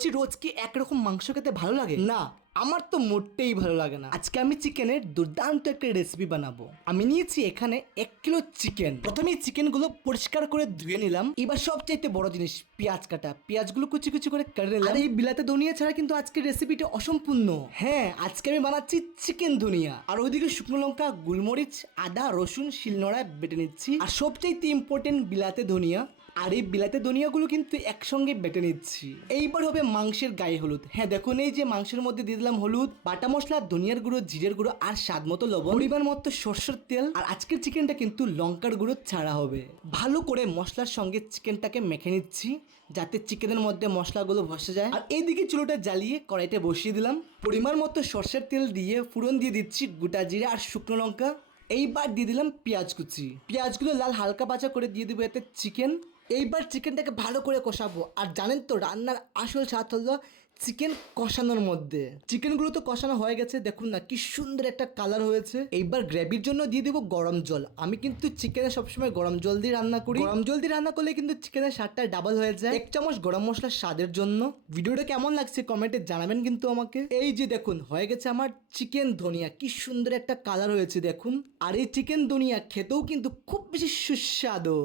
বলছি রোজ কি একরকম মাংস খেতে ভালো লাগে? না, আমার তো মোটেই ভালো লাগে না। আজকে আমি চিকেনের দুর্দান্ত একটা রেসিপি বানাবো। আমি নিয়েছি এখানে 1 কিলো চিকেন। প্রথমে চিকেনগুলো পরিষ্কার করে ধুয়ে নিলাম। এবার সবচাইতে বড় জিনিস পেঁয়াজ কাটা। পেঁয়াজগুলো কুচি কুচি করে কেটে নিলাম। আর এই বিলাতে ধনিয়া ছাড়া কিন্তু আজকের রেসিপিটা অসম্পূর্ণ। হ্যাঁ, আজকে আমি বানাচ্ছি চিকেন ধনিয়া। আর ওইদিকে শুকনো লঙ্কা, গোলমরিচ, আদা, রসুন শিলনোড়ায় বেটে নিচ্ছি। আর সবচাইতে ইম্পর্টেন্ট বিলাতে ধনিয়া। আর এই বিলাতে ধনিয়াগুলো কিন্তু একসঙ্গে বেটে নিচ্ছি। এইবার হবে মাংসের গায়ে হলুদ। হ্যাঁ দেখুন, এই যে মাংসের মধ্যে দিয়ে দিলাম হলুদ, বাটা মশলা, ধনিয়ার গুঁড়ো, জিরের গুঁড়ো আর স্বাদ মতো লবণ, পরিমাণ মতো সরষের তেল। আর আজকের চিকেনটা কিন্তু লঙ্কার গুঁড়ো ছাড়া হবে। ভালো করে মশলার সঙ্গে চিকেনটাকে মেখে নিচ্ছি যাতে চিকেনের মধ্যে মশলাগুলো বসে যায়। আর এইদিকে চুলোটা জ্বালিয়ে কড়াইতে বসিয়ে দিলাম। পরিমাণ মতো সরষের তেল দিয়ে ফোড়ন দিয়ে দিচ্ছি গোটা জিরে আর শুকনো লঙ্কা। এইবার দিয়ে দিলাম পেঁয়াজ কুচি। পেঁয়াজগুলো লাল হালকা ভাজা করে দিয়ে দেবো এতে চিকেন। এইবার চিকেনটাকে ভালো করে কষাবো। আর জানেন তো রান্নার আসল স্বাদ হলো চিকেন কষানোর মধ্যে। চিকেনগুলো তো কষানো হয়ে গেছে, দেখুন না কি সুন্দর একটা কালার হয়েছে। এইবার গ্রেভির জন্য দিয়ে দেবো গরম জল। আমি কিন্তু চিকেনে সবসময় গরম জল দিয়ে রান্না করি। গরম জল দিয়ে রান্না করলে কিন্তু চিকেনের স্বাদটা ডাবল হয়ে যায়। 1 চামচ গরম মশলা স্বাদের জন্য। ভিডিওটা কেমন লাগছে কমেন্টে জানাবেন কিন্তু আমাকে। এই যে দেখুন হয়ে গেছে আমার চিকেন ধনিয়া, কি সুন্দর একটা কালার হয়েছে দেখুন। আর এই চিকেন ধনিয়া খেতেও কিন্তু খুব বেশি সুস্বাদু।